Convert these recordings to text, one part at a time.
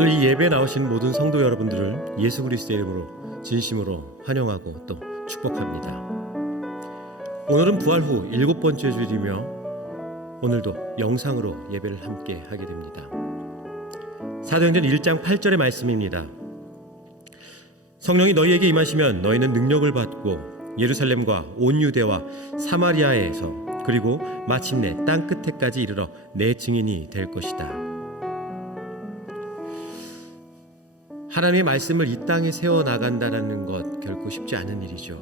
오늘 이 예배에 나오신 모든 성도 여러분들을 예수 그리스도의 이름으로 진심으로 환영하고 또 축복합니다. 오늘은 부활 후 7번째 주일이며 오늘도 영상으로 예배를 함께 하게 됩니다. 사도행전 1장 8절의 말씀입니다. 성령이 너희에게 임하시면 너희는 능력을 받고 예루살렘과 온 유대와 사마리아에서 그리고 마침내 땅 끝에까지 이르러 내 증인이 될 것이다. 하나님의 말씀을 이 땅에 세워나간다는 것 결코 쉽지 않은 일이죠.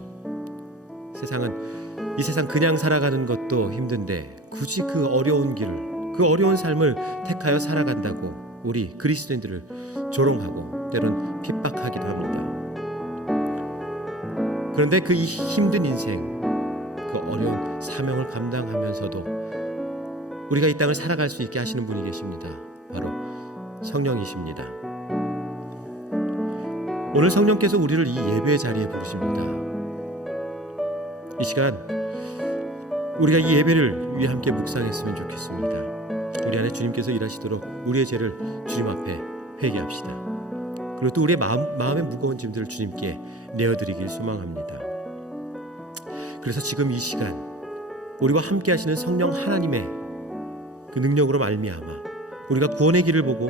이 세상 그냥 살아가는 것도 힘든데 굳이 그 어려운 길을, 그 어려운 삶을 택하여 살아간다고 우리 그리스도인들을 조롱하고 때론 핍박하기도 합니다. 그런데 그 힘든 인생, 그 어려운 사명을 감당하면서도 우리가 이 땅을 살아갈 수 있게 하시는 분이 계십니다. 바로 성령이십니다. 오늘 성령께서 우리를 이 예배의 자리에 부르십니다. 이 시간 우리가 이 예배를 위해 함께 묵상했으면 좋겠습니다. 우리 안에 주님께서 일하시도록 우리의 죄를 주님 앞에 회개합시다. 그리고 또 우리의 마음의 무거운 짐들을 주님께 내어드리길 소망합니다. 그래서 지금 이 시간 우리와 함께 하시는 성령 하나님의 그 능력으로 말미암아 우리가 구원의 길을 보고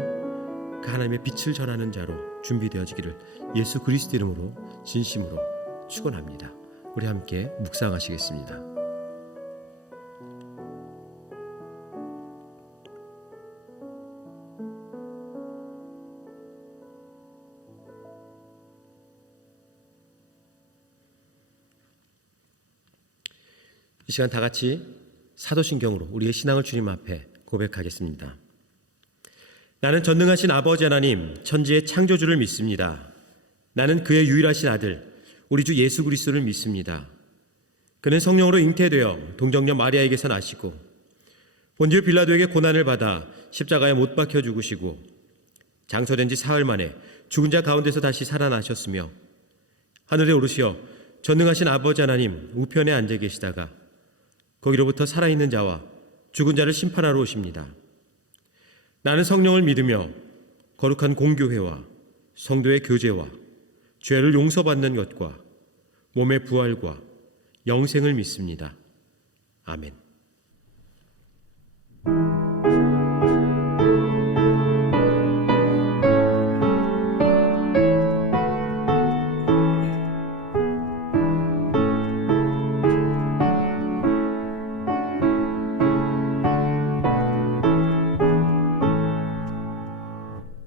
그 하나님의 빛을 전하는 자로 준비되어지기를 예수 그리스도 이름으로 진심으로 축원합니다. 우리 함께 묵상하시겠습니다. 이 시간 다 같이 사도신경으로 우리의 신앙을 주님 앞에 고백하겠습니다. 나는 전능하신 아버지 하나님, 천지의 창조주를 믿습니다. 나는 그의 유일하신 아들, 우리 주 예수 그리스도를 믿습니다. 그는 성령으로 잉태되어 동정녀 마리아에게서 나시고 본디오 빌라도에게 고난을 받아 십자가에 못 박혀 죽으시고 장사된 지 사흘 만에 죽은 자 가운데서 다시 살아나셨으며 하늘에 오르시어 전능하신 아버지 하나님 우편에 앉아 계시다가 거기로부터 살아있는 자와 죽은 자를 심판하러 오십니다. 나는 성령을 믿으며 거룩한 공교회와 성도의 교제와 죄를 용서받는 것과 몸의 부활과 영생을 믿습니다. 아멘.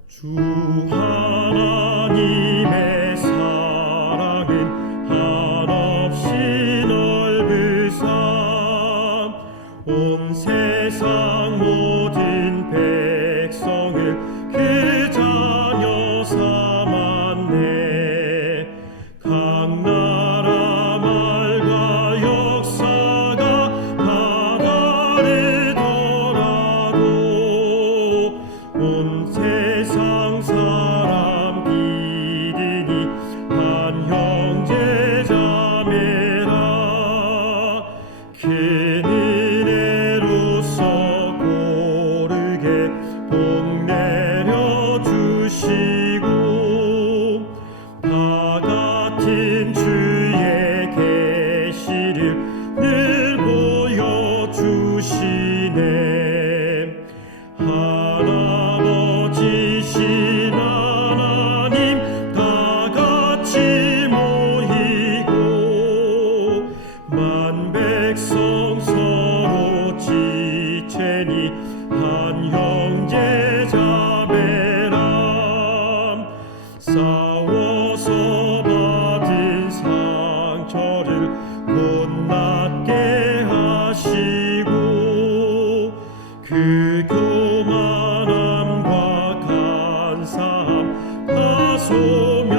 주 하나님의 사랑은 한없이 넓으사 온 세상 모든 백성을 그 자녀 삼았네. 각 나라 말과 역사가 다 다르더라도 온 세상 사람 비리니 한 형제 자매라. 큰 은혜로서 고르게 복 내려 주시고 다 같은 주의 계시를 늘 보여주시네. 하나님이신 하나님 다 같이 모이고 만 백성 서로 지체니 한 형제 자매람. 싸워서 받은 상처를 곧 낫게 하시고 그 교만함과 간사함 다 소멸하시네.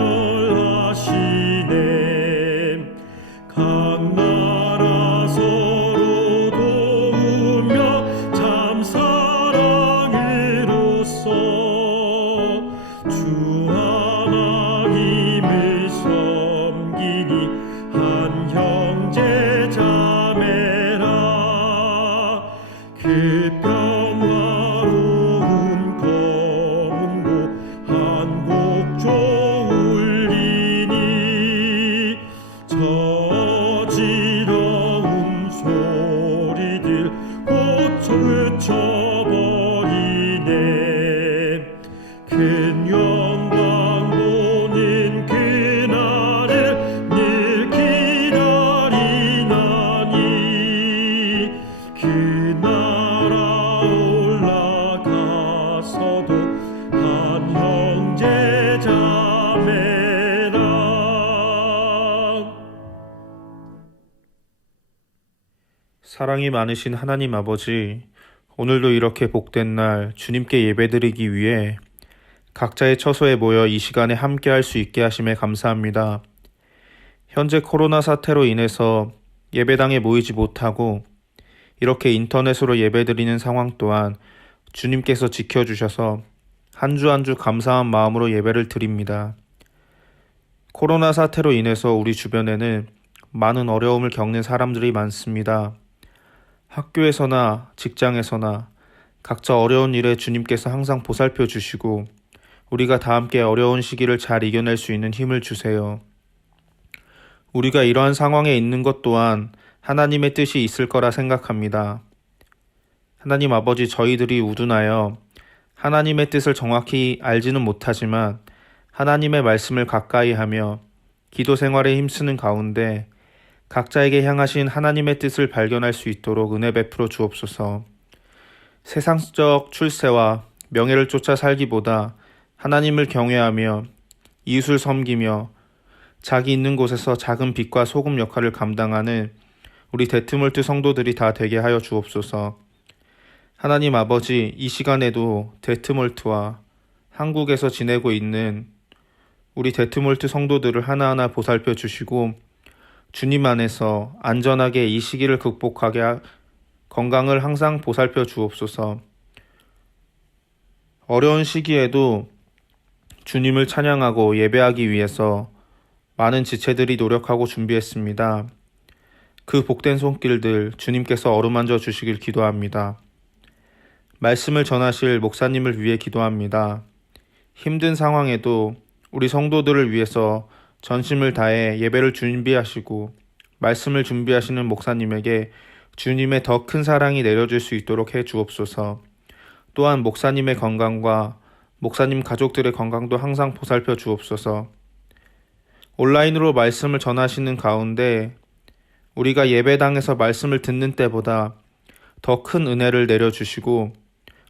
각 나라 서로 사랑이 많으신 하나님 아버지, 오늘도 이렇게 복된 날 주님께 예배드리기 위해 각자의 처소에 모여 이 시간에 함께 할 수 있게 하심에 감사합니다. 현재 코로나 사태로 인해서 예배당에 모이지 못하고 이렇게 인터넷으로 예배드리는 상황 또한 주님께서 지켜주셔서 한 주 한 주 감사한 마음으로 예배를 드립니다. 코로나 사태로 인해서 우리 주변에는 많은 어려움을 겪는 사람들이 많습니다. 학교에서나 직장에서나 각자 어려운 일에 주님께서 항상 보살펴 주시고 우리가 다 함께 어려운 시기를 잘 이겨낼 수 있는 힘을 주세요. 우리가 이러한 상황에 있는 것 또한 하나님의 뜻이 있을 거라 생각합니다. 하나님 아버지, 저희들이 우둔하여 하나님의 뜻을 정확히 알지는 못하지만 하나님의 말씀을 가까이 하며 기도 생활에 힘쓰는 가운데 각자에게 향하신 하나님의 뜻을 발견할 수 있도록 은혜 베풀어 주옵소서. 세상적 출세와 명예를 쫓아 살기보다 하나님을 경외하며 이웃을 섬기며 자기 있는 곳에서 작은 빛과 소금 역할을 감당하는 우리 데트몰트 성도들이 다 되게 하여 주옵소서. 하나님 아버지, 이 시간에도 데트몰트와 한국에서 지내고 있는 우리 데트몰트 성도들을 하나하나 보살펴 주시고 주님 안에서 안전하게 이 시기를 극복하게 건강을 항상 보살펴 주옵소서. 어려운 시기에도 주님을 찬양하고 예배하기 위해서 많은 지체들이 노력하고 준비했습니다. 그 복된 손길들 주님께서 어루만져 주시길 기도합니다. 말씀을 전하실 목사님을 위해 기도합니다. 힘든 상황에도 우리 성도들을 위해서 전심을 다해 예배를 준비하시고 말씀을 준비하시는 목사님에게 주님의 더 큰 사랑이 내려질 수 있도록 해 주옵소서. 또한 목사님의 건강과 목사님 가족들의 건강도 항상 보살펴 주옵소서. 온라인으로 말씀을 전하시는 가운데 우리가 예배당에서 말씀을 듣는 때보다 더 큰 은혜를 내려주시고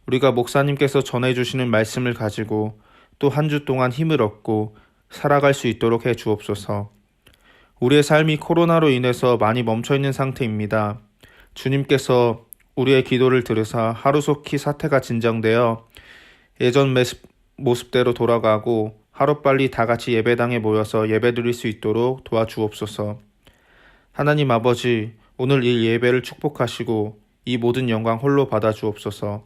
우리가 목사님께서 전해주시는 말씀을 가지고 또 한 주 동안 힘을 얻고 살아갈 수 있도록 해 주옵소서. 우리의 삶이 코로나로 인해서 많이 멈춰있는 상태입니다. 주님께서 우리의 기도를 들으사 하루속히 사태가 진정되어 예전 모습대로 돌아가고 하루빨리 다 같이 예배당에 모여서 예배드릴 수 있도록 도와주옵소서. 하나님 아버지, 오늘 이 예배를 축복하시고 이 모든 영광 홀로 받아 주옵소서.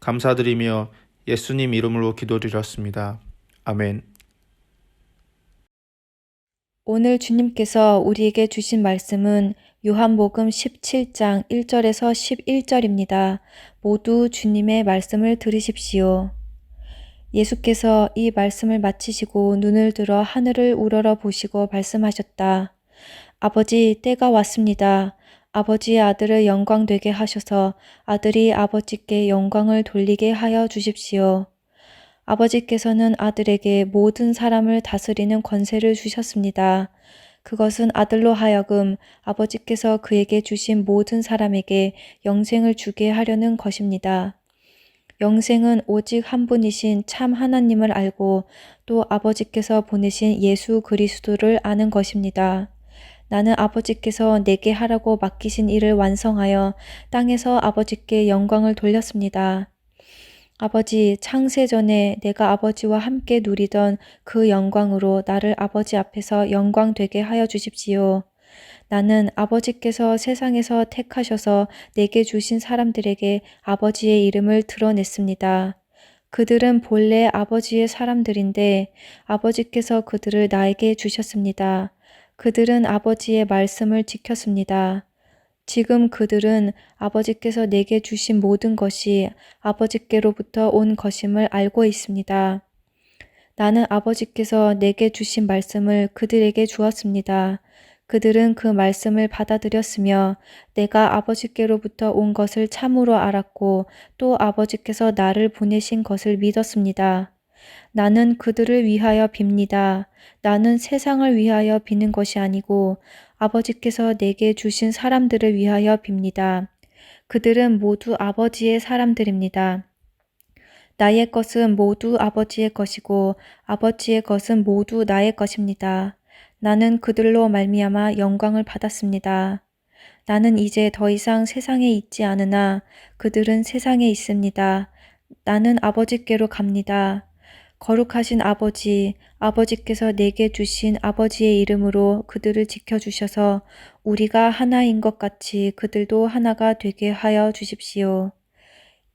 감사드리며 예수님 이름으로 기도드렸습니다. 아멘. 오늘 주님께서 우리에게 주신 말씀은 요한복음 17장 1절에서 11절입니다. 모두 주님의 말씀을 들으십시오. 예수께서 이 말씀을 마치시고 눈을 들어 하늘을 우러러 보시고 말씀하셨다. 아버지, 때가 왔습니다. 아버지의 아들을 영광되게 하셔서 아들이 아버지께 영광을 돌리게 하여 주십시오. 아버지께서는 아들에게 모든 사람을 다스리는 권세를 주셨습니다. 그것은 아들로 하여금 아버지께서 그에게 주신 모든 사람에게 영생을 주게 하려는 것입니다. 영생은 오직 한 분이신 참 하나님을 알고 또 아버지께서 보내신 예수 그리스도를 아는 것입니다. 나는 아버지께서 내게 하라고 맡기신 일을 완성하여 땅에서 아버지께 영광을 돌렸습니다. 아버지, 창세 전에 내가 아버지와 함께 누리던 그 영광으로 나를 아버지 앞에서 영광되게 하여 주십시오. 나는 아버지께서 세상에서 택하셔서 내게 주신 사람들에게 아버지의 이름을 드러냈습니다. 그들은 본래 아버지의 사람들인데 아버지께서 그들을 나에게 주셨습니다. 그들은 아버지의 말씀을 지켰습니다. 지금 그들은 아버지께서 내게 주신 모든 것이 아버지께로부터 온 것임을 알고 있습니다. 나는 아버지께서 내게 주신 말씀을 그들에게 주었습니다. 그들은 그 말씀을 받아들였으며 내가 아버지께로부터 온 것을 참으로 알았고 또 아버지께서 나를 보내신 것을 믿었습니다. 나는 그들을 위하여 빕니다. 나는 세상을 위하여 비는 것이 아니고 아버지께서 내게 주신 사람들을 위하여 빕니다. 그들은 모두 아버지의 사람들입니다. 나의 것은 모두 아버지의 것이고 아버지의 것은 모두 나의 것입니다. 나는 그들로 말미암아 영광을 받았습니다. 나는 이제 더 이상 세상에 있지 않으나 그들은 세상에 있습니다. 나는 아버지께로 갑니다. 거룩하신 아버지, 아버지께서 내게 주신 아버지의 이름으로 그들을 지켜주셔서 우리가 하나인 것 같이 그들도 하나가 되게 하여 주십시오.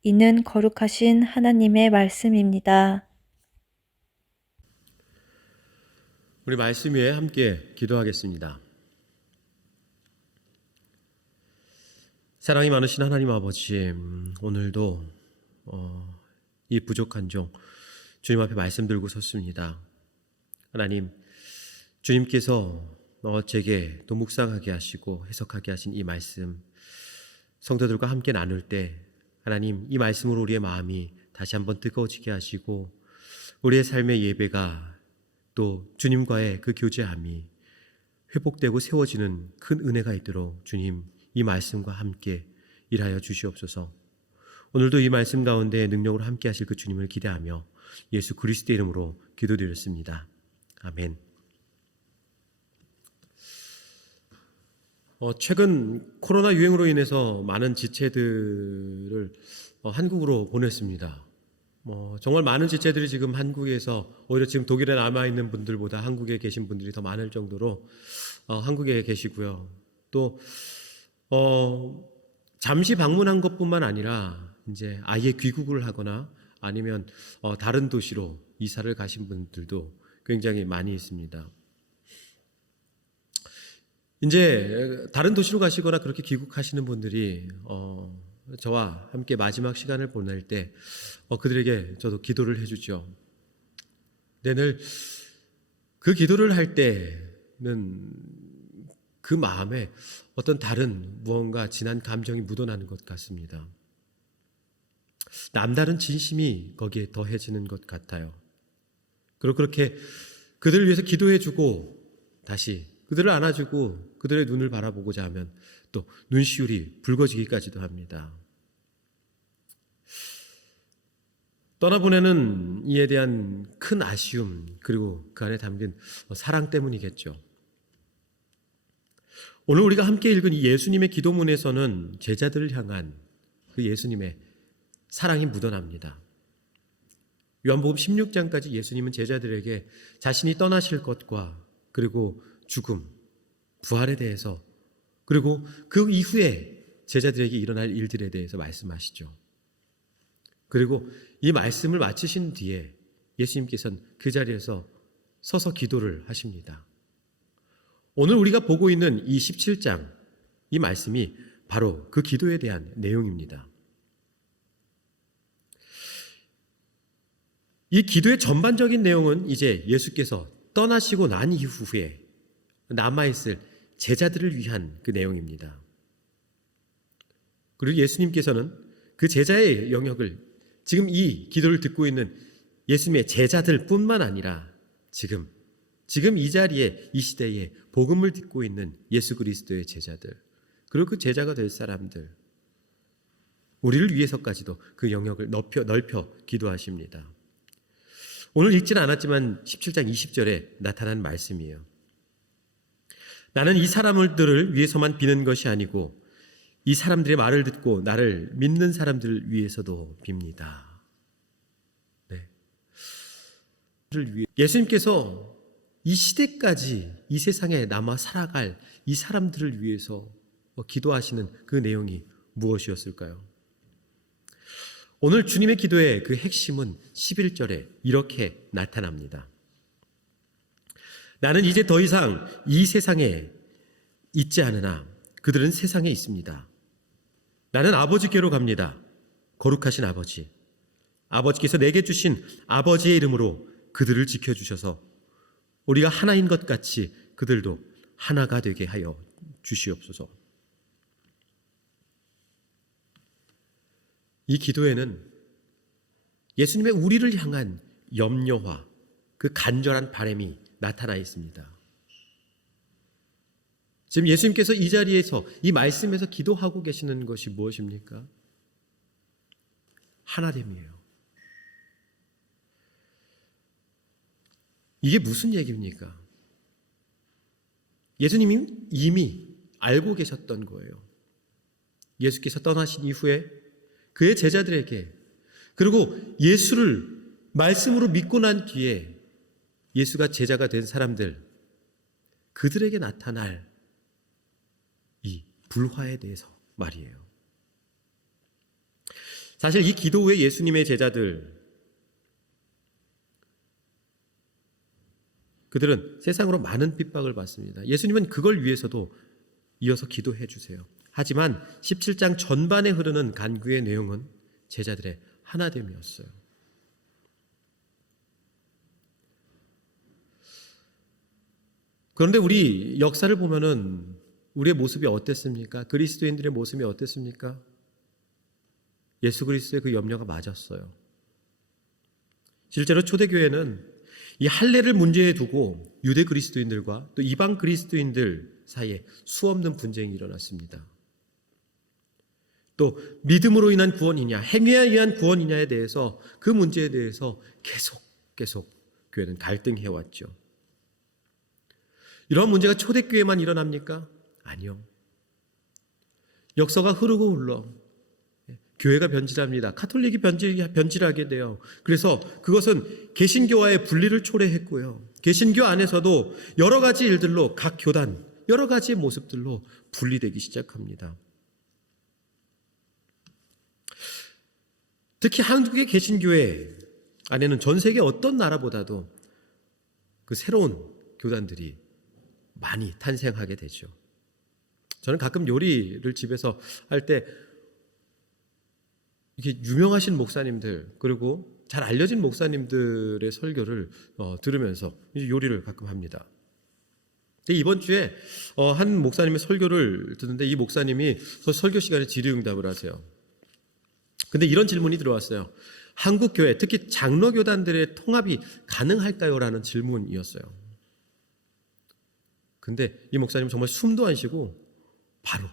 이는 거룩하신 하나님의 말씀입니다. 우리 말씀 위에 함께 기도하겠습니다. 사랑이 많으신 하나님 아버지, 오늘도 이 부족한 종 주님 앞에 말씀 들고 섰습니다. 하나님, 주님께서 제게 또 묵상하게 하시고 해석하게 하신 이 말씀, 성도들과 함께 나눌 때 하나님, 이 말씀으로 우리의 마음이 다시 한번 뜨거워지게 하시고 우리의 삶의 예배가 또 주님과의 그 교제함이 회복되고 세워지는 큰 은혜가 있도록 주님, 이 말씀과 함께 일하여 주시옵소서. 오늘도 이 말씀 가운데 능력으로 함께 하실 그 주님을 기대하며 예수 그리스도의 이름으로 기도드렸습니다. 아멘. 최근 코로나 유행으로 인해서 많은 지체들을 한국으로 보냈습니다. 정말 많은 지체들이 지금 한국에서 오히려 지금 독일에 남아있는 분들보다 한국에 계신 분들이 더 많을 정도로 한국에 계시고요. 또 잠시 방문한 것뿐만 아니라 이제 아예 귀국을 하거나 아니면 다른 도시로 이사를 가신 분들도 굉장히 많이 있습니다. 이제 다른 도시로 가시거나 그렇게 귀국하시는 분들이 저와 함께 마지막 시간을 보낼 때 그들에게 저도 기도를 해주죠. 늘 그 기도를 할 때는 그 마음에 어떤 다른 무언가 진한 감정이 묻어나는 것 같습니다. 남다른 진심이 거기에 더해지는 것 같아요. 그리고 그렇게 그들을 위해서 기도해주고 다시 그들을 안아주고 그들의 눈을 바라보고자 하면 또 눈시울이 붉어지기까지도 합니다. 떠나보내는 이에 대한 큰 아쉬움, 그리고 그 안에 담긴 사랑 때문이겠죠. 오늘 우리가 함께 읽은 이 예수님의 기도문에서는 제자들을 향한 그 예수님의 사랑이 묻어납니다. 요한복음 16장까지 예수님은 제자들에게 자신이 떠나실 것과 그리고 죽음, 부활에 대해서 그리고 그 이후에 제자들에게 일어날 일들에 대해서 말씀하시죠. 그리고 이 말씀을 마치신 뒤에 예수님께서는 그 자리에서 서서 기도를 하십니다. 오늘 우리가 보고 있는 이 17장, 이 말씀이 바로 그 기도에 대한 내용입니다. 이 기도의 전반적인 내용은 이제 예수께서 떠나시고 난 이후에 남아있을 제자들을 위한 그 내용입니다. 그리고 예수님께서는 그 제자의 영역을 지금 이 기도를 듣고 있는 예수님의 제자들 뿐만 아니라 지금 이 자리에 이 시대에 복음을 듣고 있는 예수 그리스도의 제자들, 그리고 그 제자가 될 사람들, 우리를 위해서까지도 그 영역을 넓혀 기도하십니다. 오늘 읽지는 않았지만 17장 20절에 나타난 말씀이에요. 나는 이 사람들을 위해서만 비는 것이 아니고 이 사람들의 말을 듣고 나를 믿는 사람들을 위해서도 빕니다. 네. 예수님께서 이 시대까지 이 세상에 남아 살아갈 이 사람들을 위해서 기도하시는 그 내용이 무엇이었을까요? 오늘 주님의 기도의 그 핵심은 11절에 이렇게 나타납니다. 나는 이제 더 이상 이 세상에 있지 않으나 그들은 세상에 있습니다. 나는 아버지께로 갑니다. 거룩하신 아버지, 아버지께서 내게 주신 아버지의 이름으로 그들을 지켜주셔서 우리가 하나인 것 같이 그들도 하나가 되게 하여 주시옵소서. 이 기도에는 예수님의 우리를 향한 염려와 그 간절한 바람이 나타나 있습니다. 지금 예수님께서 이 자리에서 이 말씀에서 기도하고 계시는 것이 무엇입니까? 하나됨이에요. 이게 무슨 얘기입니까? 예수님이 이미 알고 계셨던 거예요. 예수께서 떠나신 이후에 그의 제자들에게, 그리고 예수를 말씀으로 믿고 난 뒤에 예수가 제자가 된 사람들, 그들에게 나타날 이 불화에 대해서 말이에요. 사실 이 기도 후에 예수님의 제자들, 그들은 세상으로 많은 핍박을 받습니다. 예수님은 그걸 위해서도 이어서 기도해 주세요. 하지만 17장 전반에 흐르는 간구의 내용은 제자들의 하나됨이었어요. 그런데 우리 역사를 보면은 우리의 모습이 어땠습니까? 그리스도인들의 모습이 어땠습니까? 예수 그리스도의 그 염려가 맞았어요. 실제로 초대교회는 이 할례를 문제에 두고 유대 그리스도인들과 또 이방 그리스도인들 사이에 수없는 분쟁이 일어났습니다. 또 믿음으로 인한 구원이냐, 행위에 의한 구원이냐에 대해서, 그 문제에 대해서 계속 교회는 갈등해왔죠. 이런 문제가 초대교회만 일어납니까? 아니요. 역사가 흐르고 흘러 교회가 변질합니다. 카톨릭이 변질하게 돼요. 그래서 그것은 개신교와의 분리를 초래했고요. 개신교 안에서도 여러 가지 일들로 각 교단, 여러 가지의 모습들로 분리되기 시작합니다. 특히 한국의 개신교회 안에는 전 세계 어떤 나라보다도 그 새로운 교단들이 많이 탄생하게 되죠. 저는 가끔 요리를 집에서 할 때 이게 유명하신 목사님들, 그리고 잘 알려진 목사님들의 설교를 들으면서 요리를 가끔 합니다. 이번 주에 한 목사님의 설교를 듣는데, 이 목사님이 설교 시간에 질의응답을 하세요. 근데 이런 질문이 들어왔어요. 한국 교회, 특히 장로교단들의 통합이 가능할까요? 라는 질문이었어요. 근데 이 목사님은 정말 숨도 안 쉬고 바로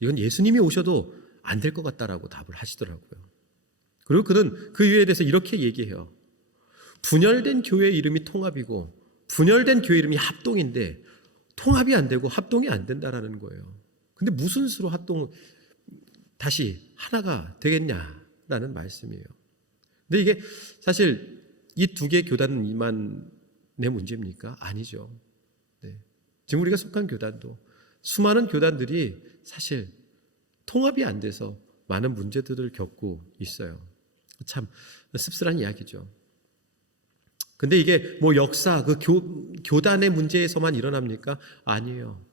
이건 예수님이 오셔도 안 될 것 같다라고 답을 하시더라고요. 그리고 그는 그 이유에 대해서 이렇게 얘기해요. 분열된 교회 이름이 통합이고 분열된 교회 이름이 합동인데 통합이 안 되고 합동이 안 된다라는 거예요. 근데 무슨 수로 다시 하나가 되겠냐라는 말씀이에요. 근데 이게 사실 이 두 개의 교단만 내 문제입니까? 아니죠. 네. 지금 우리가 속한 교단도 수많은 교단들이 사실 통합이 안 돼서 많은 문제들을 겪고 있어요. 참 씁쓸한 이야기죠. 근데 이게 뭐 역사, 그 교단의 문제에서만 일어납니까? 아니에요.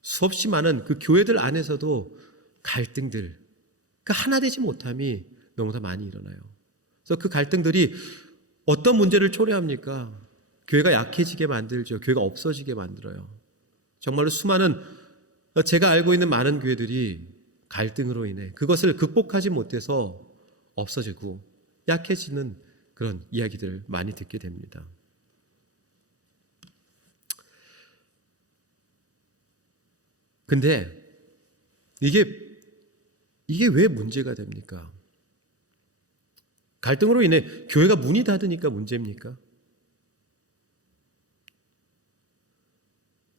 수없이 많은 그 교회들 안에서도 갈등들, 그 하나 되지 못함이 너무나 많이 일어나요. 그래서 그 갈등들이 어떤 문제를 초래합니까? 교회가 약해지게 만들죠. 교회가 없어지게 만들어요. 정말로 수많은, 제가 알고 있는 많은 교회들이 갈등으로 인해 그것을 극복하지 못해서 없어지고 약해지는 그런 이야기들을 많이 듣게 됩니다. 근데 이게 왜 문제가 됩니까? 갈등으로 인해 교회가 문이 닫으니까 문제입니까?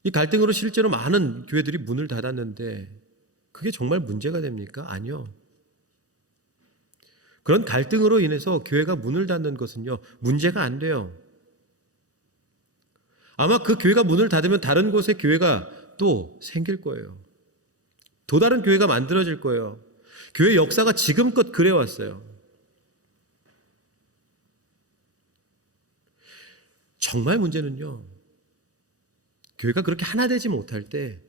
이 갈등으로 실제로 많은 교회들이 문을 닫았는데 그게 정말 문제가 됩니까? 아니요. 그런 갈등으로 인해서 교회가 문을 닫는 것은요, 문제가 안 돼요. 아마 그 교회가 문을 닫으면 다른 곳에 교회가 또 생길 거예요. 또 다른 교회가 만들어질 거예요. 교회 역사가 지금껏 그래왔어요. 정말 문제는요, 교회가 그렇게 하나 되지 못할 때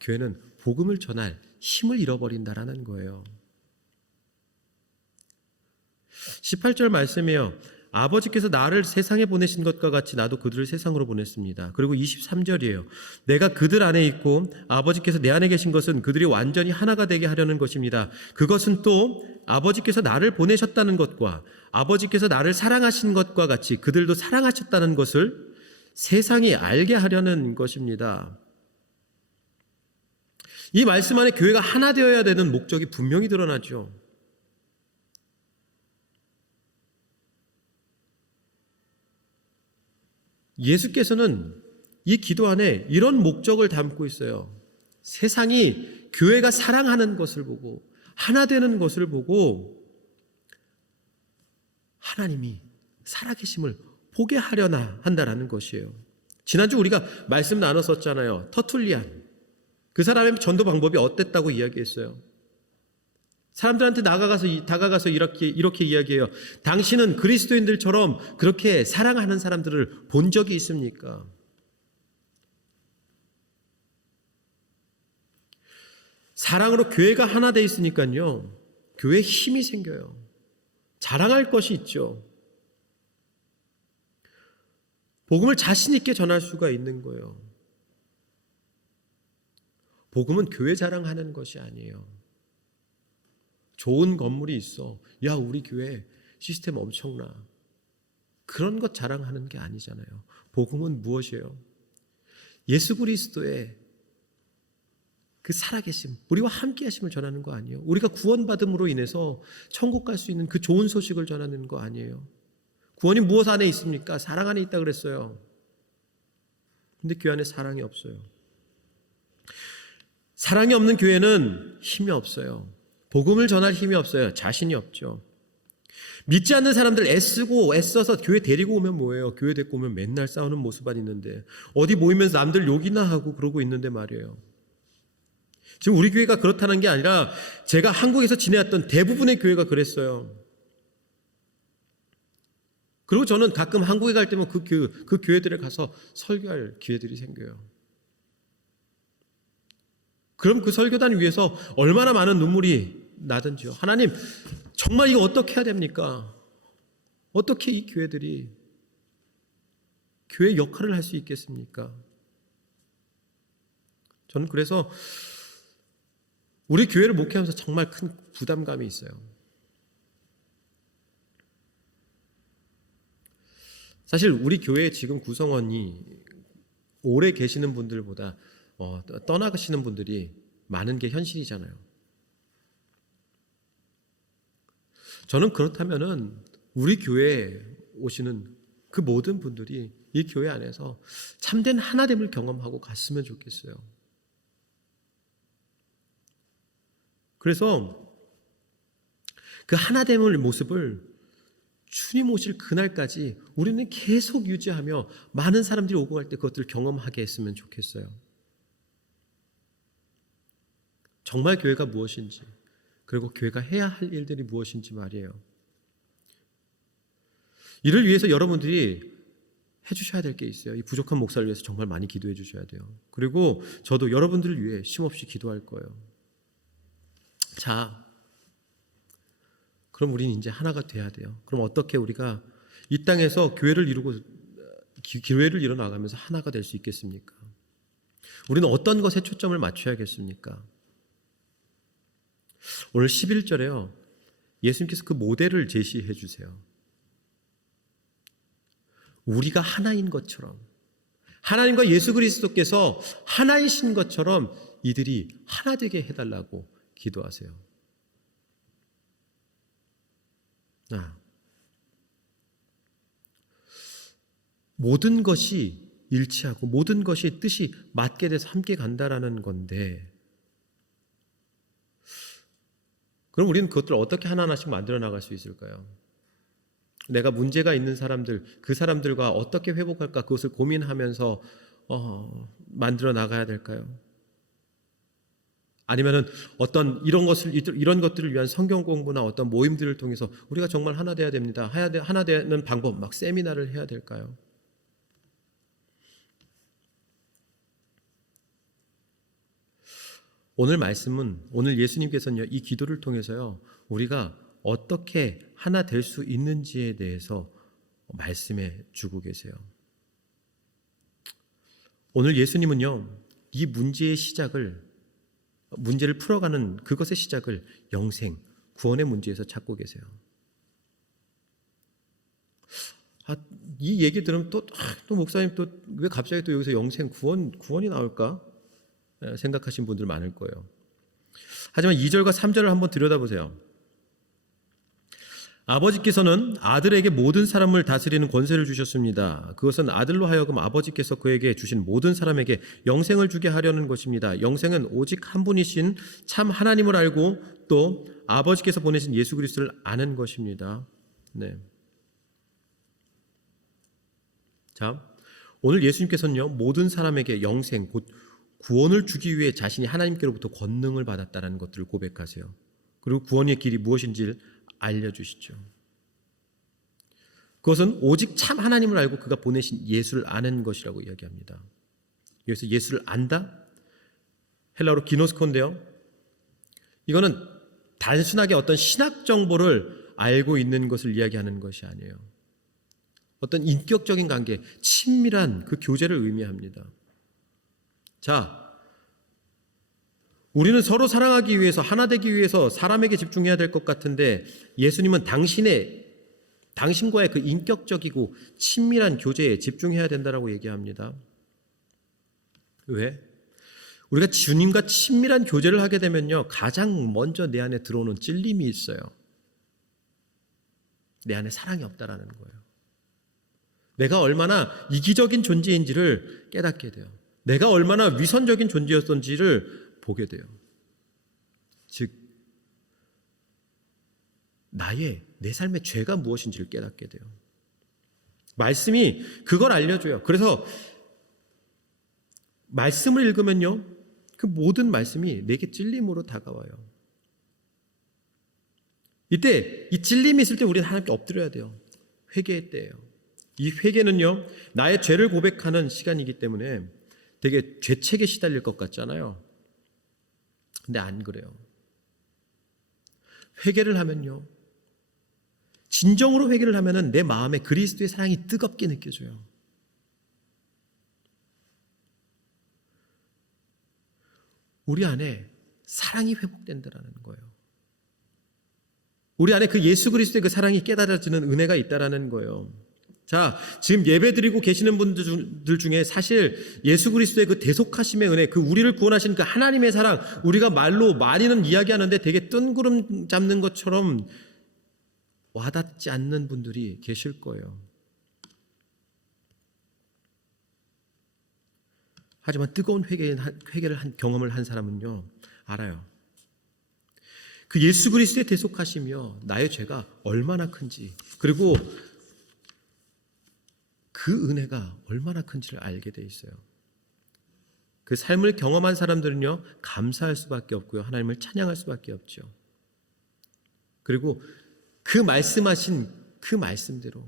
교회는 복음을 전할 힘을 잃어버린다라는 거예요. 18절 말씀이에요. 아버지께서 나를 세상에 보내신 것과 같이 나도 그들을 세상으로 보냈습니다. 그리고 23절이에요. 내가 그들 안에 있고 아버지께서 내 안에 계신 것은 그들이 완전히 하나가 되게 하려는 것입니다. 그것은 또 아버지께서 나를 보내셨다는 것과 아버지께서 나를 사랑하신 것과 같이 그들도 사랑하셨다는 것을 세상이 알게 하려는 것입니다. 이 말씀 안에 교회가 하나 되어야 되는 목적이 분명히 드러나죠. 예수께서는 이 기도 안에 이런 목적을 담고 있어요. 세상이 교회가 사랑하는 것을 보고 하나 되는 것을 보고 하나님이 살아계심을 보게 하려나 한다라는 것이에요. 지난주 우리가 말씀 나눴었잖아요. 터툴리안. 그 사람의 전도 방법이 어땠다고 이야기했어요. 사람들한테 다가가서 이렇게 이야기해요. 당신은 그리스도인들처럼 그렇게 사랑하는 사람들을 본 적이 있습니까? 사랑으로 교회가 하나 돼 있으니까요. 교회에 힘이 생겨요. 자랑할 것이 있죠. 복음을 자신 있게 전할 수가 있는 거예요. 복음은 교회 자랑하는 것이 아니에요. 좋은 건물이 있어. 야, 우리 교회 시스템 엄청나. 그런 것 자랑하는 게 아니잖아요. 복음은 무엇이에요? 예수 그리스도의 그 살아계심, 우리와 함께 하심을 전하는 거 아니에요? 우리가 구원받음으로 인해서 천국 갈 수 있는 그 좋은 소식을 전하는 거 아니에요? 구원이 무엇 안에 있습니까? 사랑 안에 있다 그랬어요. 근데 교회 안에 사랑이 없어요. 사랑이 없는 교회는 힘이 없어요. 복음을 전할 힘이 없어요. 자신이 없죠. 믿지 않는 사람들 애써서 교회 데리고 오면 뭐예요? 교회 데리고 오면 맨날 싸우는 모습만 있는데 어디 모이면서 남들 욕이나 하고 그러고 있는데 말이에요. 지금 우리 교회가 그렇다는 게 아니라 제가 한국에서 지내왔던 대부분의 교회가 그랬어요. 그리고 저는 가끔 한국에 갈 때면 그 교회들에 가서 설교할 기회들이 생겨요. 그럼 그 설교단 위에서 얼마나 많은 눈물이 나든지요. 하나님, 정말 이거 어떻게 해야 됩니까? 어떻게 이 교회들이 교회 역할을 할 수 있겠습니까? 저는 그래서 우리 교회를 목회하면서 정말 큰 부담감이 있어요. 사실 우리 교회 지금 구성원이 오래 계시는 분들보다 떠나가시는 분들이 많은 게 현실이잖아요. 저는 그렇다면은 우리 교회에 오시는 그 모든 분들이 이 교회 안에서 참된 하나됨을 경험하고 갔으면 좋겠어요. 그래서 그 하나됨의 모습을 주님 오실 그날까지 우리는 계속 유지하며 많은 사람들이 오고 갈 때 그것들을 경험하게 했으면 좋겠어요. 정말 교회가 무엇인지, 그리고 교회가 해야 할 일들이 무엇인지 말이에요. 이를 위해서 여러분들이 해주셔야 될 게 있어요. 이 부족한 목사를 위해서 정말 많이 기도해 주셔야 돼요. 그리고 저도 여러분들을 위해 쉼없이 기도할 거예요. 자, 그럼 우리는 이제 하나가 돼야 돼요. 그럼 어떻게 우리가 이 땅에서 교회를 이뤄 나가면서 하나가 될 수 있겠습니까? 우리는 어떤 것에 초점을 맞춰야겠습니까? 오늘 11절에요. 예수님께서 그 모델을 제시해 주세요. 우리가 하나인 것처럼, 하나님과 예수 그리스도께서 하나이신 것처럼 이들이 하나 되게 해달라고 기도하세요. 모든 것이 일치하고 모든 것이 뜻이 맞게 돼서 함께 간다라는 건데, 그럼 우리는 그것들을 어떻게 하나하나씩 만들어 나갈 수 있을까요? 내가 문제가 있는 사람들, 그 사람들과 어떻게 회복할까 그것을 고민하면서 만들어 나가야 될까요? 아니면은 어떤 이런 것들을 위한 성경 공부나 어떤 모임들을 통해서 우리가 정말 하나 돼야 됩니다. 하나 되는 방법, 막 세미나를 해야 될까요? 오늘 말씀은, 오늘 예수님께서는요, 이 기도를 통해서요, 우리가 어떻게 하나 될 수 있는지에 대해서 말씀해 주고 계세요. 오늘 예수님은요, 이 문제를 풀어가는 그것의 시작을 영생, 구원의 문제에서 찾고 계세요. 이 얘기 들으면 또 목사님 또 왜 갑자기 또 여기서 영생, 구원이 나올까? 생각하신 분들 많을 거예요. 하지만 2절과 3절을 한번 들여다보세요. 아버지께서는 아들에게 모든 사람을 다스리는 권세를 주셨습니다. 그것은 아들로 하여금 아버지께서 그에게 주신 모든 사람에게 영생을 주게 하려는 것입니다. 영생은 오직 한 분이신 참 하나님을 알고 또 아버지께서 보내신 예수 그리스도를 아는 것입니다. 네. 자, 오늘 예수님께서는요, 모든 사람에게 영생, 곧 구원을 주기 위해 자신이 하나님께로부터 권능을 받았다는 것들을 고백하세요. 그리고 구원의 길이 무엇인지를 알려주시죠. 그것은 오직 참 하나님을 알고 그가 보내신 예수를 아는 것이라고 이야기합니다. 여기서 예수를 안다? 헬라어로 기노스코인데요. 이거는 단순하게 어떤 신학 정보를 알고 있는 것을 이야기하는 것이 아니에요. 어떤 인격적인 관계, 친밀한 그 교제를 의미합니다. 자, 우리는 서로 사랑하기 위해서, 하나 되기 위해서 사람에게 집중해야 될 것 같은데 예수님은 당신과의 그 인격적이고 친밀한 교제에 집중해야 된다고 얘기합니다. 왜? 우리가 주님과 친밀한 교제를 하게 되면요, 가장 먼저 내 안에 들어오는 찔림이 있어요. 내 안에 사랑이 없다라는 거예요. 내가 얼마나 이기적인 존재인지를 깨닫게 돼요. 내가 얼마나 위선적인 존재였던지를 보게 돼요. 즉, 내 삶의 죄가 무엇인지를 깨닫게 돼요. 말씀이 그걸 알려줘요. 그래서 말씀을 읽으면요, 그 모든 말씀이 내게 찔림으로 다가와요. 이때 이 찔림이 있을 때 우리는 하나님께 엎드려야 돼요. 회개의 때예요. 이 회개는요, 나의 죄를 고백하는 시간이기 때문에 되게 죄책에 시달릴 것 같잖아요. 근데 안 그래요. 회개를 하면요, 진정으로 회개를 하면은 내 마음에 그리스도의 사랑이 뜨겁게 느껴져요. 우리 안에 사랑이 회복된다라는 거예요. 우리 안에 그 예수 그리스도의 그 사랑이 깨달아지는 은혜가 있다라는 거예요. 자, 지금 예배드리고 계시는 분들 중에 사실 예수 그리스도의 그 대속하심의 은혜, 그 우리를 구원하신 그 하나님의 사랑, 우리가 말로 많이는 이야기하는데 되게 뜬구름 잡는 것처럼 와닿지 않는 분들이 계실 거예요. 하지만 뜨거운 회개를 한 경험을 한 사람은요, 알아요. 그 예수 그리스도의 대속하심이요, 나의 죄가 얼마나 큰지, 그리고 그 은혜가 얼마나 큰지를 알게 돼 있어요. 그 삶을 경험한 사람들은요, 감사할 수밖에 없고요, 하나님을 찬양할 수밖에 없죠. 그리고 그 말씀하신 그 말씀대로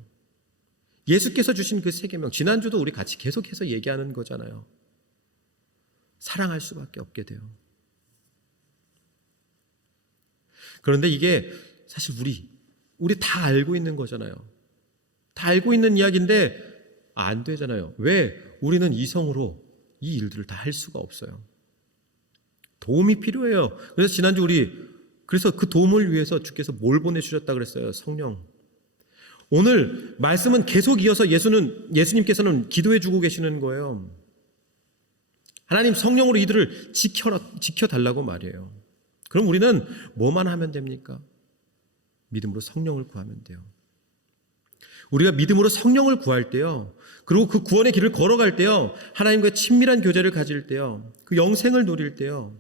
예수께서 주신 그 세계명, 지난주도 우리 같이 계속해서 얘기하는 거잖아요. 사랑할 수밖에 없게 돼요. 그런데 이게 사실 우리 다 알고 있는 거잖아요. 다 알고 있는 이야기인데 안 되잖아요. 왜? 우리는 이성으로 이 일들을 다 할 수가 없어요. 도움이 필요해요. 그래서 지난주 그래서 그 도움을 위해서 주께서 뭘 보내주셨다 그랬어요? 성령. 오늘 말씀은 계속 이어서 예수님께서는 기도해 주고 계시는 거예요. 하나님, 성령으로 이들을 지켜달라고 말이에요. 그럼 우리는 뭐만 하면 됩니까? 믿음으로 성령을 구하면 돼요. 우리가 믿음으로 성령을 구할 때요, 그리고 그 구원의 길을 걸어갈 때요, 하나님과의 친밀한 교제를 가질 때요, 그 영생을 누릴 때요,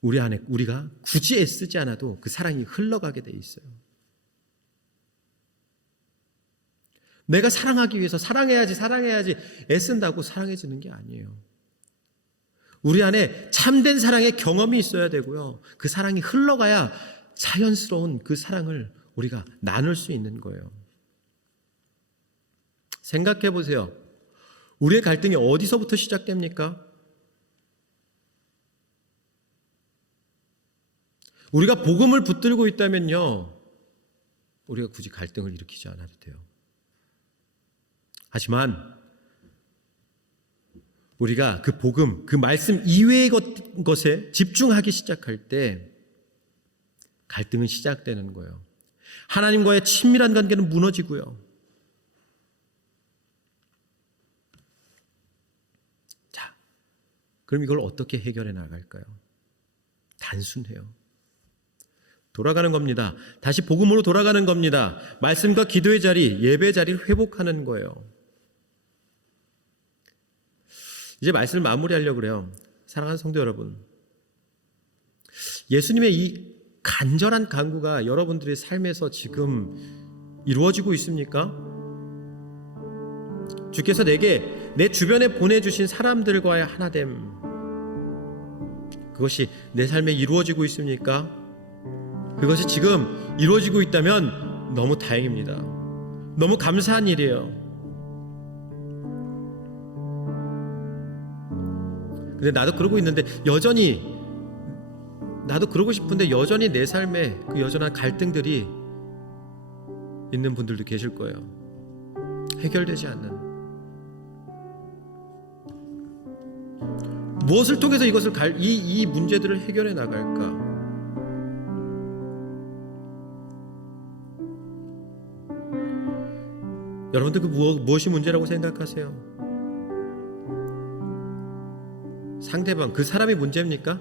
우리 안에 우리가 굳이 애쓰지 않아도 그 사랑이 흘러가게 돼 있어요. 내가 사랑하기 위해서 사랑해야지 애쓴다고 사랑해지는 게 아니에요. 우리 안에 참된 사랑의 경험이 있어야 되고요, 그 사랑이 흘러가야 자연스러운 그 사랑을 우리가 나눌 수 있는 거예요. 생각해 보세요. 우리의 갈등이 어디서부터 시작됩니까? 우리가 복음을 붙들고 있다면요, 우리가 굳이 갈등을 일으키지 않아도 돼요. 하지만 우리가 그 복음, 그 말씀 이외의 것에 집중하기 시작할 때 갈등은 시작되는 거예요. 하나님과의 친밀한 관계는 무너지고요. 자, 그럼 이걸 어떻게 해결해 나갈까요? 단순해요. 돌아가는 겁니다. 다시 복음으로 돌아가는 겁니다. 말씀과 기도의 자리, 예배 자리를 회복하는 거예요. 이제 말씀을 마무리하려고 그래요. 사랑하는 성도 여러분, 예수님의 이 간절한 간구가 여러분들의 삶에서 지금 이루어지고 있습니까? 주께서 내게 내 주변에 보내주신 사람들과의 하나됨, 그것이 내 삶에 이루어지고 있습니까? 그것이 지금 이루어지고 있다면 너무 다행입니다. 너무 감사한 일이에요. 근데 나도 그러고 있는데 나도 그러고 싶은데 여전히 내 삶에 그 여전한 갈등들이 있는 분들도 계실 거예요. 해결되지 않는. 무엇을 통해서 이 문제들을 해결해 나갈까? 여러분들 무엇이 문제라고 생각하세요? 상대방, 그 사람이 문제입니까?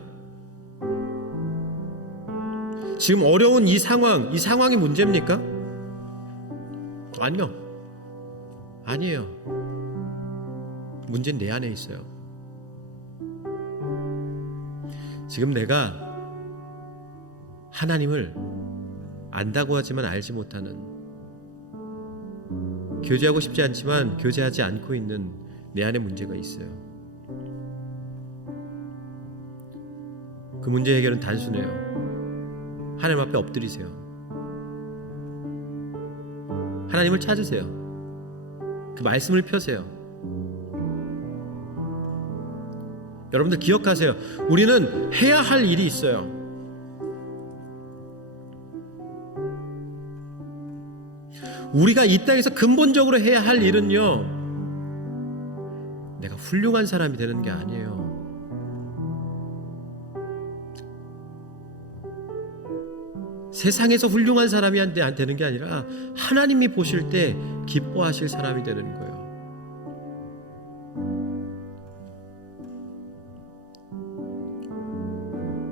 지금 어려운 이 상황이 문제입니까? 아니에요. 문제는 내 안에 있어요. 지금 내가 하나님을 안다고 하지만 알지 못하는, 교제하고 싶지 않지만 교제하지 않고 있는 내 안에 문제가 있어요. 그 문제 해결은 단순해요. 하나님 앞에 엎드리세요. 하나님을 찾으세요. 그 말씀을 펴세요. 여러분들 기억하세요. 우리는 해야 할 일이 있어요. 우리가 이 땅에서 근본적으로 해야 할 일은요, 내가 훌륭한 사람이 되는 게 아니에요. 세상에서 훌륭한 사람이 되는 게 아니라 하나님이 보실 때 기뻐하실 사람이 되는 거예요.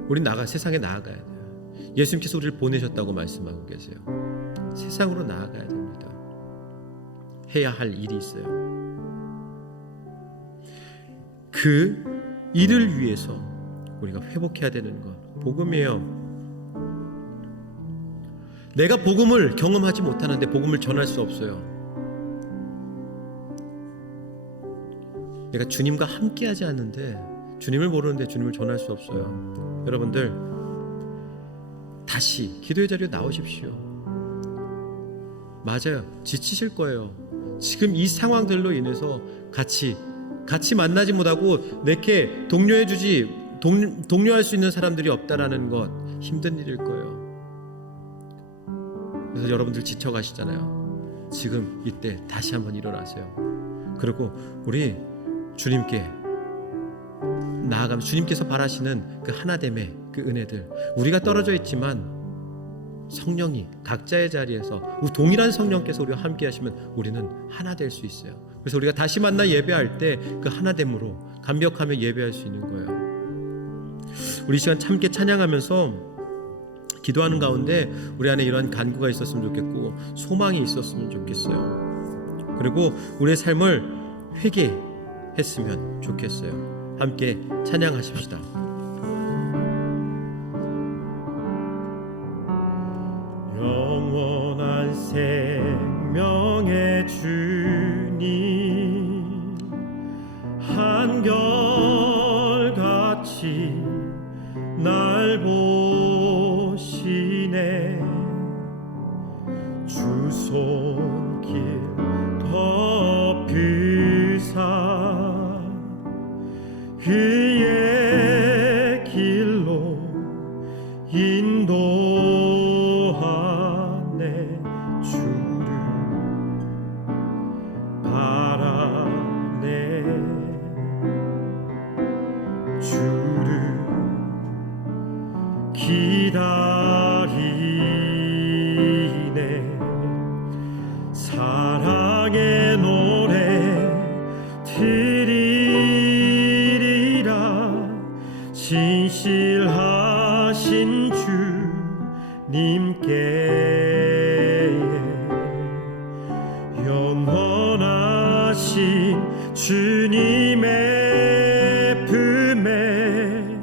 우린 세상에 나아가야 돼요. 예수님께서 우리를 보내셨다고 말씀하고 계세요. 세상으로 나아가야 됩니다. 해야 할 일이 있어요. 그 일을 위해서 우리가 회복해야 되는 것, 복음이에요. 내가 복음을 경험하지 못하는데 복음을 전할 수 없어요. 내가 주님과 함께하지 않는데, 주님을 모르는데 주님을 전할 수 없어요. 여러분들 다시 기도의 자리에 나오십시오. 맞아요. 지치실 거예요. 지금 이 상황들로 인해서 같이 만나지 못하고 내게 독려할 수 있는 사람들이 없다라는 것, 힘든 일일 거예요. 그래서 여러분들 지쳐가시잖아요. 지금 이때 다시 한번 일어나세요. 그리고 우리 주님께 나아가면 주님께서 바라시는 그 하나됨의 그 은혜들, 우리가 떨어져 있지만 성령이 각자의 자리에서 동일한 성령께서 우리와 함께 하시면 우리는 하나 될 수 있어요. 그래서 우리가 다시 만나 예배할 때 그 하나됨으로 감격하며 예배할 수 있는 거예요. 우리 시간 함께 찬양하면서 기도하는 가운데 우리 안에 이러한 간구가 있었으면 좋겠고 소망이 있었으면 좋겠어요. 그리고 우리의 삶을 회개했으면 좋겠어요. 함께 찬양하십시다. 영원한 생명의 주님, 한결같이 날 보시네. 주 손길 덮으사 그의 길로 인도하네. 주를 바라네. 주를 기다리네. 사랑의 노래 드리리라. 진실하신 주 주님께 영원하신 주님의 품에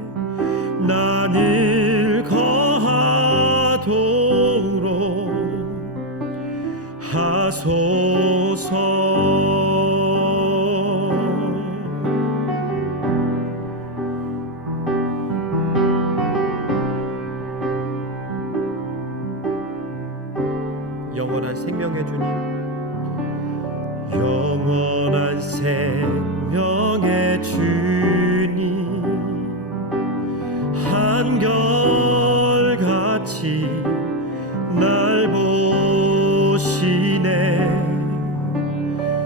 나를 거하도록 하소서. 영원한 생명의 주님, 영원한 생명의 주님, 한결같이 날 보시네.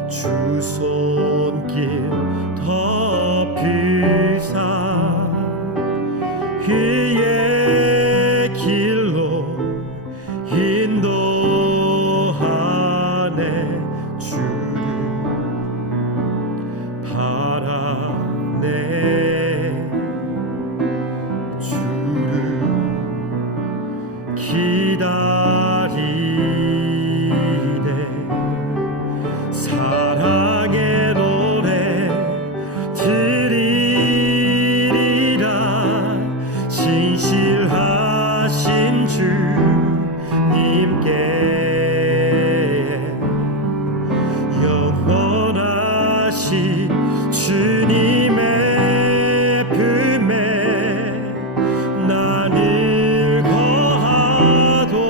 주 손길 덮으사 그의 길로 인도하네. 주를 바라네. 주를 기다리네. 사랑의 노래 드리리라. 진실하신 주님께 영원하신 주님의 품에 나를 거하도록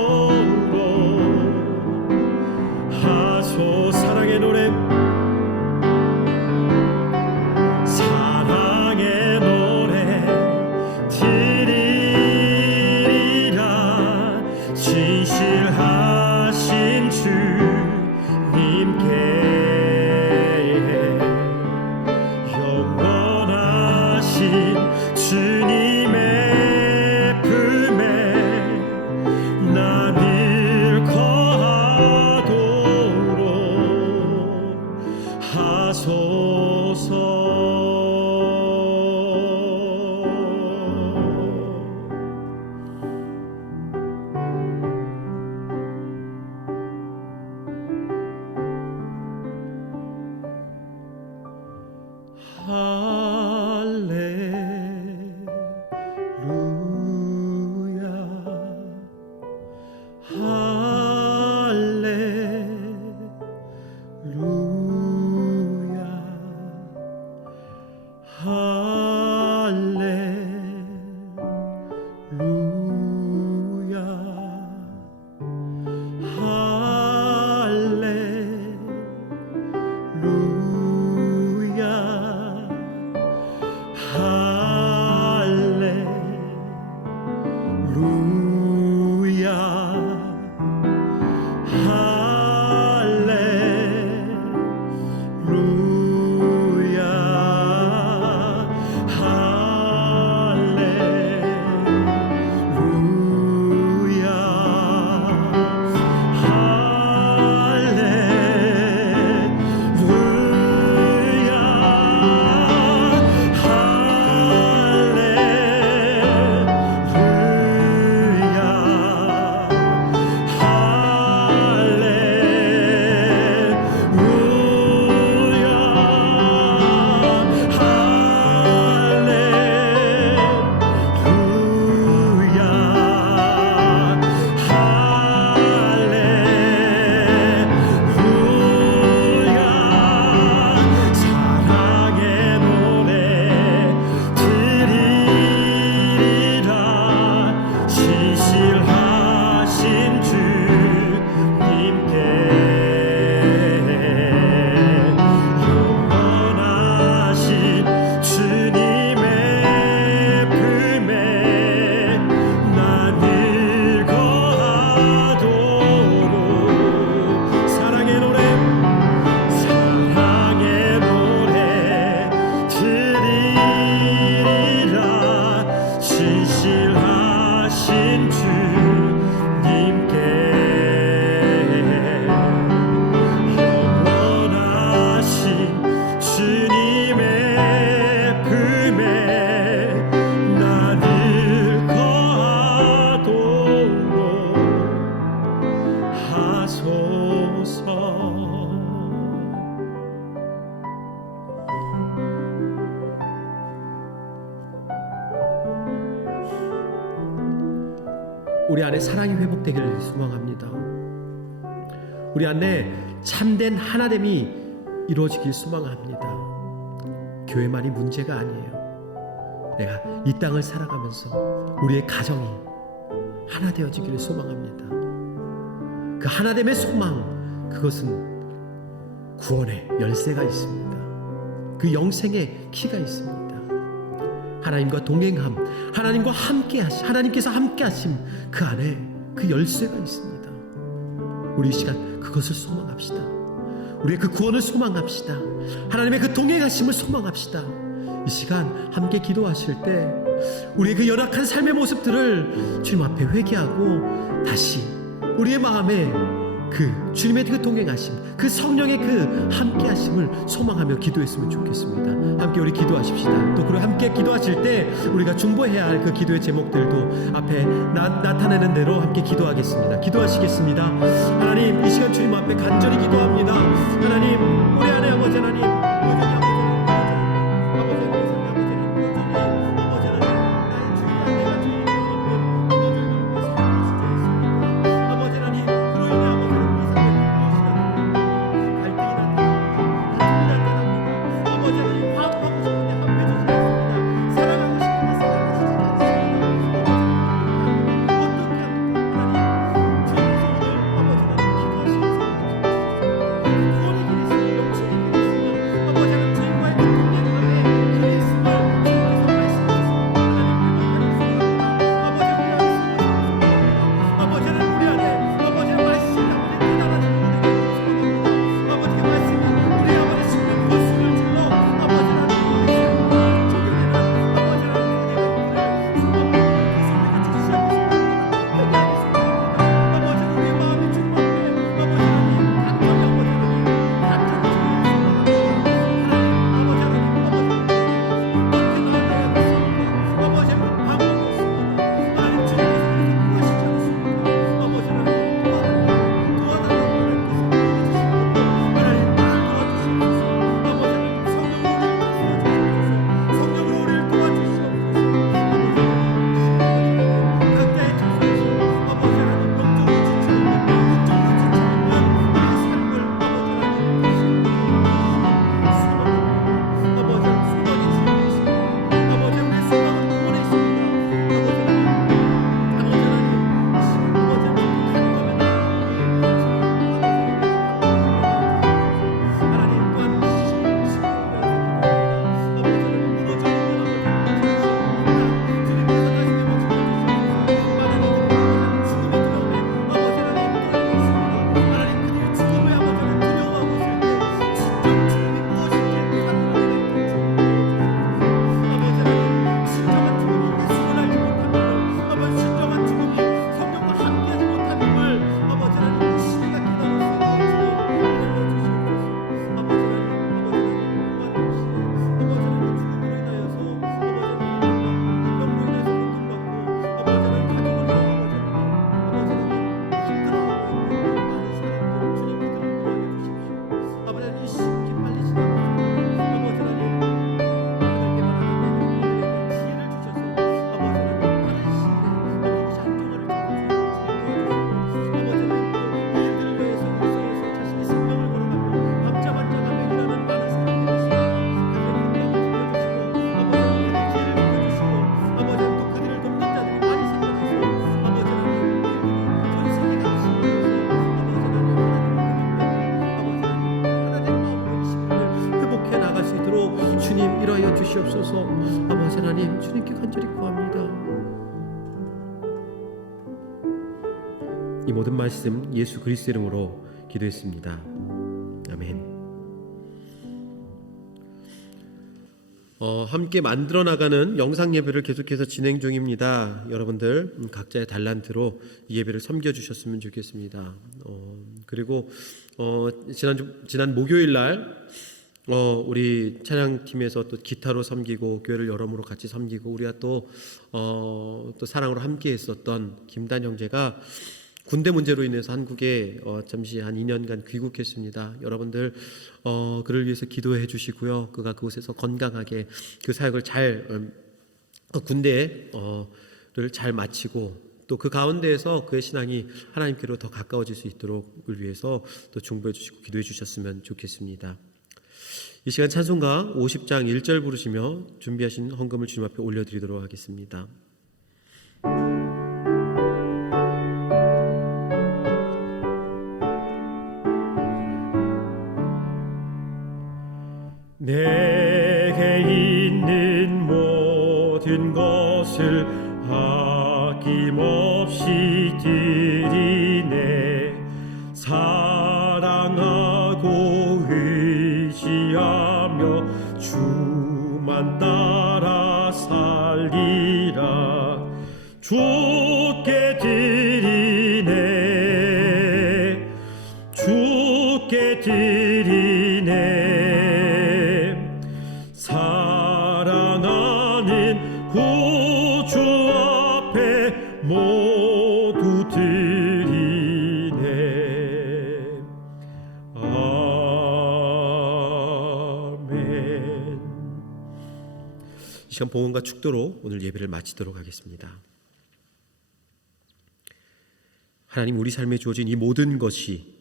하소. 사랑의 노래, 사랑의 노래 드리리라. 진실하신 주님께 영원하신 주님의 품에 나를 거하도록 하소서. 할렐루야 우리 안에 사랑이 회복되기를 소망합니다. 우리 안에 참된 하나됨이 이루어지길 소망합니다. 교회만이 문제가 아니에요. 내가 이 땅을 살아가면서 우리의 가정이 하나 되어지기를 소망합니다. 그 하나됨의 소망, 그것은 구원의 열쇠가 있습니다. 그 영생의 키가 있습니다. 하나님과 동행함, 하나님과 함께하심, 하나님께서 함께하심, 그 안에 그 열쇠가 있습니다. 우리 이 시간 그것을 소망합시다. 우리의 그 구원을 소망합시다. 하나님의 그 동행하심을 소망합시다. 이 시간 함께 기도하실 때 우리의 그 열악한 삶의 모습들을 주님 앞에 회개하고 다시 우리의 마음에 그 주님의 그 동행하심, 그 성령의 그 함께하심을 소망하며 기도했으면 좋겠습니다. 함께 우리 기도하십시다. 또 그리고 함께 기도하실 때 우리가 중보해야 할 그 기도의 제목들도 앞에 나타내는 대로 함께 기도하겠습니다. 기도하시겠습니다. 하나님, 이 시간 주님 앞에 간절히 기도합니다. 하나님, 우리 안에 아버지 하나님, 여전히 주시옵소서. 아버지 하나님, 주님께 간절히 구합니다. 이 모든 말씀 예수 그리스도 이름으로 기도했습니다. 아멘. 함께 만들어 나가는 영상 예배를 계속해서 진행 중입니다. 여러분들 각자의 달란트로 이 예배를 섬겨 주셨으면 좋겠습니다. 그리고 지난 목요일 날 우리 찬양팀에서 또 기타로 섬기고 교회를 여러모로 같이 섬기고 우리가 또 사랑으로 함께 했었던 김단 형제가 군대 문제로 인해서 한국에 잠시 한 2년간 귀국했습니다. 여러분들 그를 위해서 기도해 주시고요. 그가 그곳에서 건강하게 그 사역을 잘 군대를 잘 마치고 또 그 가운데에서 그의 신앙이 하나님께로 더 가까워질 수 있도록을 위해서 또 중보해 주시고 기도해 주셨으면 좋겠습니다. 이 시간 찬송가 50장 1절 부르시며 준비하신 헌금을 주님 앞에 올려드리도록 하겠습니다. 내게 있는 모든 것을 아낌없이 드리네. 사랑하고 의지하며 주만 따라 살리라. 주께 드리네. 주께 드리네. 사랑하는 구주 앞에 모두 드리네. 아멘. 이 시간 봉헌과 축도로 오늘 예배를 마치도록 하겠습니다. 하나님, 우리 삶에 주어진 이 모든 것이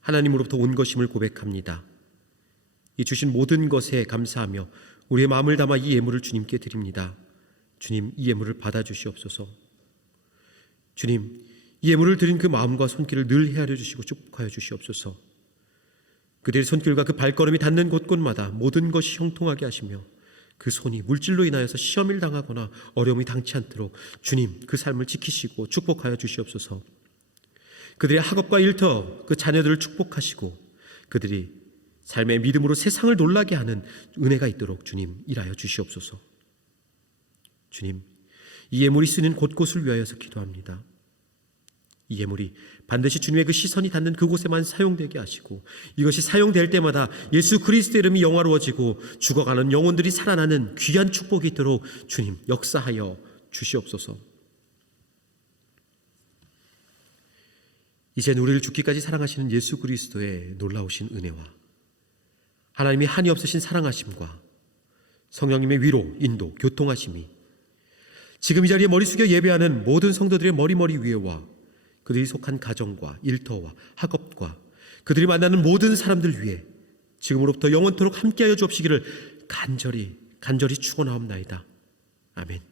하나님으로부터 온 것임을 고백합니다. 이 주신 모든 것에 감사하며 우리의 마음을 담아 이 예물을 주님께 드립니다. 주님, 이 예물을 받아주시옵소서. 주님, 이 예물을 드린 그 마음과 손길을 늘 헤아려 주시고 축복하여 주시옵소서. 그들의 손길과 그 발걸음이 닿는 곳곳마다 모든 것이 형통하게 하시며 그 손이 물질로 인하여서 시험을 당하거나 어려움이 당치 않도록 주님, 그 삶을 지키시고 축복하여 주시옵소서. 그들의 학업과 일터, 그 자녀들을 축복하시고 그들이 삶의 믿음으로 세상을 놀라게 하는 은혜가 있도록 주님 일하여 주시옵소서. 주님, 이 예물이 쓰는 곳곳을 위하여서 기도합니다. 이 예물이 반드시 주님의 그 시선이 닿는 그곳에만 사용되게 하시고 이것이 사용될 때마다 예수 그리스도의 이름이 영화로워지고 죽어가는 영혼들이 살아나는 귀한 축복이 있도록 주님 역사하여 주시옵소서. 이젠 우리를 죽기까지 사랑하시는 예수 그리스도의 놀라우신 은혜와 하나님이 한이 없으신 사랑하심과 성령님의 위로, 인도, 교통하심이 지금 이 자리에 머리 숙여 예배하는 모든 성도들의 머리 위에와 그들이 속한 가정과 일터와 학업과 그들이 만나는 모든 사람들 위해 지금으로부터 영원토록 함께하여 주옵시기를 간절히 축원하옵나이다. 아멘.